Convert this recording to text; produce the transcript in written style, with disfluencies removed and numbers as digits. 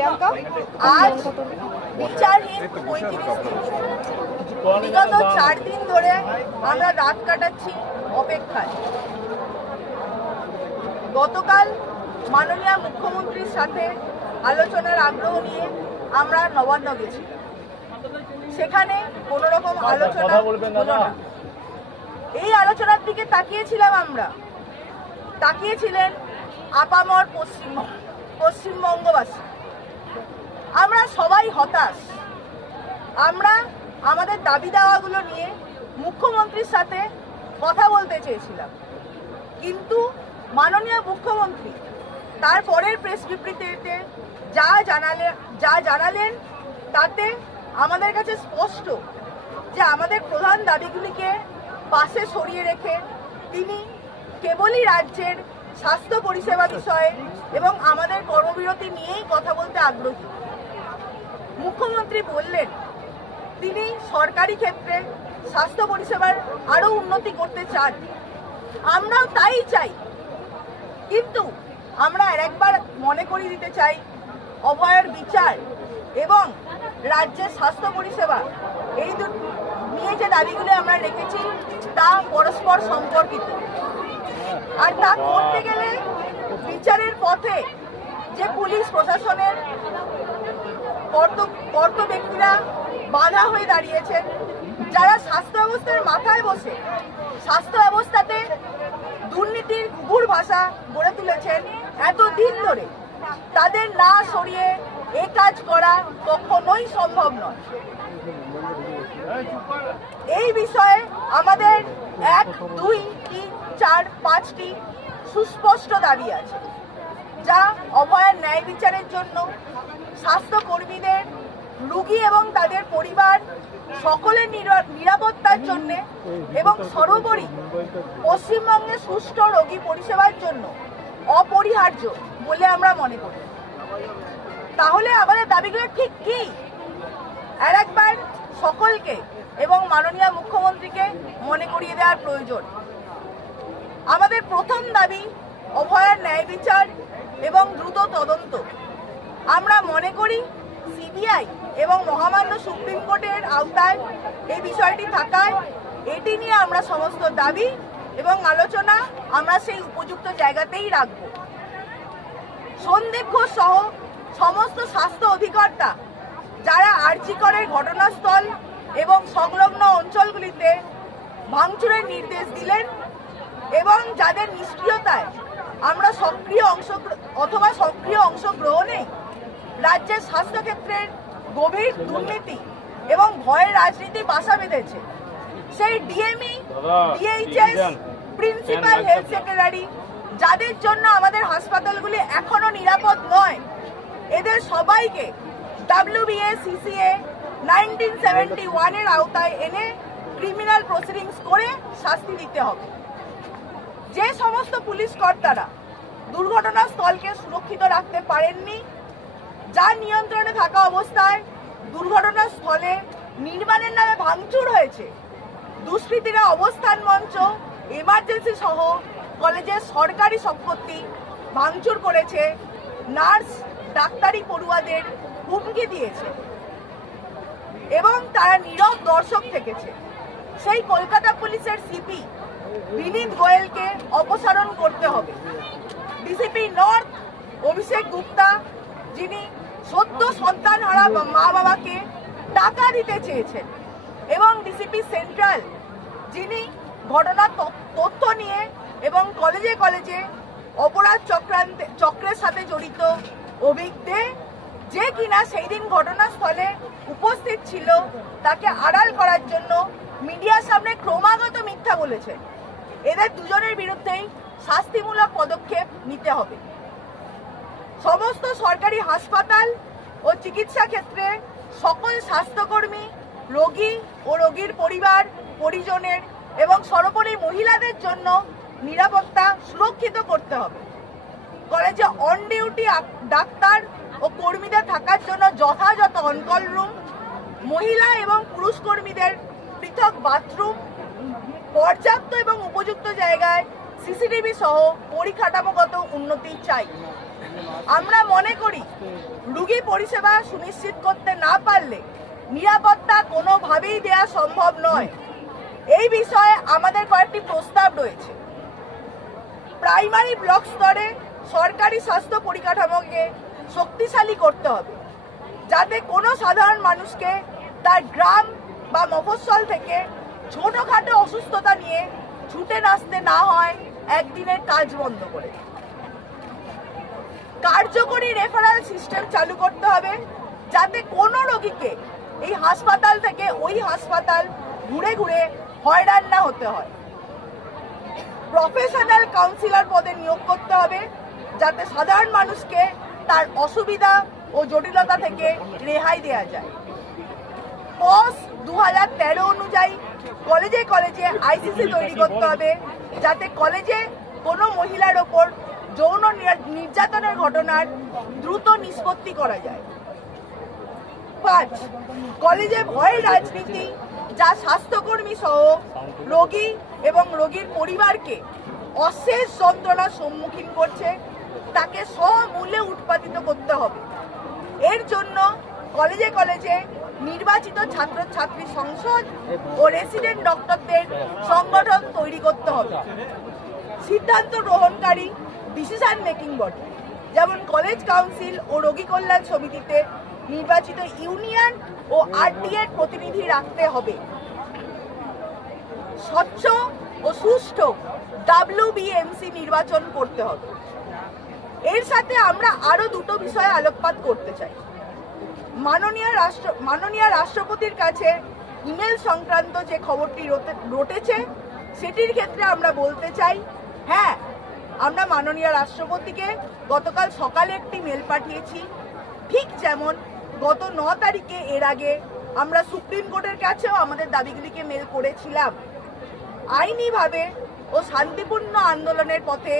প্রিয়াঙ্কা। আজ বিচারহীন 35 দিন, বিগত 4 দিন ধরে আমরা রাত কাটাচ্ছি অপেক্ষায়। গতকাল মাননীয় মুখ্যমন্ত্রীর সাথে আলোচনার আগ্রহ নিয়ে আমরা নবান্ন গেছি। সেখানে কোনো রকম আলোচনা হলো না। এই আলোচনার দিকে তাকিয়েছিলাম আমরা, তাকিয়েছিলেন আপামর পশ্চিমবঙ্গবাসী। আমরা সবাই হতাশ। আমরা আমাদের দাবি দাওয়াগুলো নিয়ে মুখ্যমন্ত্রীর সাথে কথা বলতে চেয়েছিলাম, কিন্তু মাননীয় মুখ্যমন্ত্রী তার পরের প্রেস বিবৃতিতে যা জানালেন তাতে আমাদের কাছে স্পষ্ট যে আমাদের প্রধান দাবিগুলিকে পাশে সরিয়ে রেখে তিনি কেবলই রাজ্যের স্বাস্থ্য পরিষেবা বিষয়ে এবং আমাদের কর্মবিরতি নিয়েই কথা বলতে আগ্রহী। মুখ্যমন্ত্রী বললেন তিনি সরকারি ক্ষেত্রে স্বাস্থ্য পরিষেবার আরও উন্নতি করতে চান, আমরাও তাই চাই। কিন্তু আমরা আরেকবার মনে করিয়ে দিতে চাই, অভয়ার বিচার এবং রাজ্যের স্বাস্থ্য পরিষেবা এই নিয়ে যে দাবিগুলো আমরা রেখেছি তা পরস্পর সম্পর্কিত। আর তা করতে গেলে বিচারের পথে যে পুলিশ প্রশাসনের কর্ত ব্যক্তিরা বাধা হয়ে দাঁড়িয়েছেন, যারা স্বাস্থ্য ব্যবস্থার মাথায় বসে স্বাস্থ্য ব্যবস্থাতে দুর্নীতির ঘুঘুর ভাষা গড়ে তুলেছেন এতদিন ধরে, তাদের না সরিয়ে এ কাজ করা কখনোই সম্ভব নয়। এই বিষয়ে আমাদের 1, 2, 3, 4, 5টি সুস্পষ্ট দাবি আছে, যা অভয়ার ন্যায় বিচারের জন্য, স্বাস্থ্যকর্মীদের, রোগী এবং তাদের পরিবার সকলের নিরাপত্তার জন্য এবং সর্বোপরি পশ্চিমবঙ্গের সুষ্ঠু রোগী পরিষেবার জন্য অপরিহার্য বলে আমরা মনে করি। তাহলে আমাদের দাবিগুলো ঠিক কি? আর একবার সকলকে এবং মাননীয় মুখ্যমন্ত্রীকে মনে করিয়ে দেওয়ার প্রয়োজন। আমাদের প্রথম দাবি অভয়ার ন্যায় বিচার এবং দ্রুত তদন্ত। আমরা মনে করি সিবিআই এবং মহামান্য সুপ্রিম কোর্টের আওতায় এই বিষয়টি থাকায় এটি নিয়ে আমরা সমস্ত দাবি এবং আলোচনা আমরা সেই উপযুক্ত জায়গাতেই রাখব। সন্দীপ ঘোষ সহ সমস্ত স্বাস্থ্য অধিকর্তা যারা আরজি করের ঘটনাস্থল এবং সংলগ্ন অঞ্চলগুলিতে ভাঙচুরের নির্দেশ দিলেন এবং যাদের নিষ্ক্রিয়তায় আমরা সক্রিয় অংশগ্রহণে রাজ্যের স্বাস্থ্যক্ষেত্রের গভীর দুর্নীতি এবং ভয়ের রাজনীতি বাসা বেঁধেছে, সেই DME, DHS, principal health secretary, যাদের জন্য আমাদের হাসপাতালগুলি এখনো নিরাপদ নয়, এদের সবাইকে WBA-CCA 1971 এর আওতায় এনে ক্রিমিনাল প্রসিডিংস করে শাস্তি দিতে হবে। যে সমস্ত পুলিশ কর্তারা দুর্ঘটনাস্থলকে সুরক্ষিত রাখতে পারেননি, যার নিয়ন্ত্রণে থাকা অবস্থায় দুর্ঘটনাস্থলে নির্মাণের নামে ভাঙচুর হয়েছে, দুষ্কৃতীরা অবস্থান মঞ্চ, এমার্জেন্সি সহ কলেজের সরকারি সম্পত্তি ভাঙচুর করেছে, নার্স, ডাক্তারি পড়ুয়াদের হুমকি দিয়েছে এবং তারা নীরব দর্শক থেকেছে, সেই কলকাতা পুলিশের সিপি বিনীত গোয়েলকে অপসারণ করতে হবে। ডিসিপি নর্থ অভিষেক গুপ্তা, যিনি সদ্য সন্তানহারা মা বাবাকে টাকা দিতে চেয়েছেন, এবং ডিসিপি সেন্ট্রাল, যিনি ঘটনার তথ্য নিয়ে এবং কলেজে কলেজে অপরাধ চক্রের সাথে জড়িত অভিজ্ঞ, যে কিনা সেই দিন ঘটনাস্থলে উপস্থিত ছিল, তাকে আড়াল করার জন্য মিডিয়ার সামনে ক্রমাগত মিথ্যা বলেছে। এদের দুজনের বিরুদ্ধেই শাস্তিমূলক পদক্ষেপ নিতে হবে। সমস্ত সরকারি হাসপাতাল ও চিকিৎসা ক্ষেত্রে সকল স্বাস্থ্যকর্মী, রোগী ও রোগীর পরিবার পরিজনের এবং সর্বোপরি মহিলাদের জন্য নিরাপত্তা সুরক্ষিত করতে হবে। কলেজে অন ডিউটি ডাক্তার ও কর্মীদের থাকার জন্য যথাযথ অনকল রুম, মহিলা এবং পুরুষ কর্মীদের পৃথক বাথরুম, পর্যাপ্ত এবং উপযুক্ত জায়গায় সিসিটিভি সহ পরিকাঠামোগত উন্নতি চাই। আমরা মনে করি রোগী পরিষেবা সুনিশ্চিত করতে না পারলে নিরাপত্তা কোনোভাবেই দেওয়া সম্ভব নয়। এই বিষয়ে আমাদের কয়েকটি প্রস্তাব রয়েছে। প্রাইমারি ব্লক স্তরে সরকারি স্বাস্থ্য পরিকাঠামোকে শক্তিশালী করতে হবে, যাতে কোনো সাধারণ মানুষকে তার গ্রাম বা মফস্বল থেকে ছোটখাটো অসুস্থতা নিয়ে ছুটে নাচতে না হয় একদিনের কাজ বন্ধ করে। কার্যকরী রেফারেল সিস্টেম চালু করতে হবে, যাতে কোনো রোগীকে এই হাসপাতাল থেকে ওই হাসপাতাল ঘুরে ঘুরে হয়রান না হতে হয়। প্রফেশনাল কাউন্সিলর পদে নিয়োগ করতে হবে, যাতে সাধারণ মানুষকে তার অসুবিধা ও জটিলতা থেকে রেহাই দেওয়া যায়। পস 2013 অনুযায়ী কলেজে কলেজে আইসিসি তৈরি করতে হবে, যাতে কলেজে কোনো মহিলার ওপর যৌন নির্যাতনের ঘটনার দ্রুত নিষ্পত্তি করা যায়। 5. কলেজে ভয়ের রাজনীতি, যা স্বাস্থ্যকর্মী সহ রোগী এবং রোগীর পরিবারকে অশেষ যন্ত্রণার সম্মুখীন করছে, তাকে সমূলে উৎপাদিত করতে হবে। এর জন্য কলেজে কলেজে নির্বাচিত ছাত্রছাত্রী সংসদ ও রেসিডেন্ট ডক্টরদের সংগঠন তৈরি করতে হবে। সিদ্ধান্ত গ্রহণকারী ডিসিশন মেকিং বডি, যেমন কলেজ কাউন্সিল ও রোগী কল্যাণ সমিতিতে নির্বাচিত ইউনিয়ন ও আরটিএর প্রতিনিধি রাখতে হবে। স্বচ্ছ ও সুষ্ঠু WBMC নির্বাচন করতে হবে। এর সাথে আমরা আরো দুটো বিষয়ে আলোকপাত করতে চাই। মাননীয় রাষ্ট্রপতির কাছে ইমেল সংক্রান্ত যে খবরটি রটেছে, সেটির ক্ষেত্রে আমরা বলতে চাই, হ্যাঁ, আমরা মাননীয় রাষ্ট্রপতিকে গতকাল সকালে একটি মেল পাঠিয়েছি, ঠিক যেমন গত 9 তারিখে এর আগে আমরা সুপ্রিম কোর্টের কাছেও আমাদের দাবিগুলিকে মেল করেছিলাম। আইনিভাবে ও শান্তিপূর্ণ আন্দোলনের পথে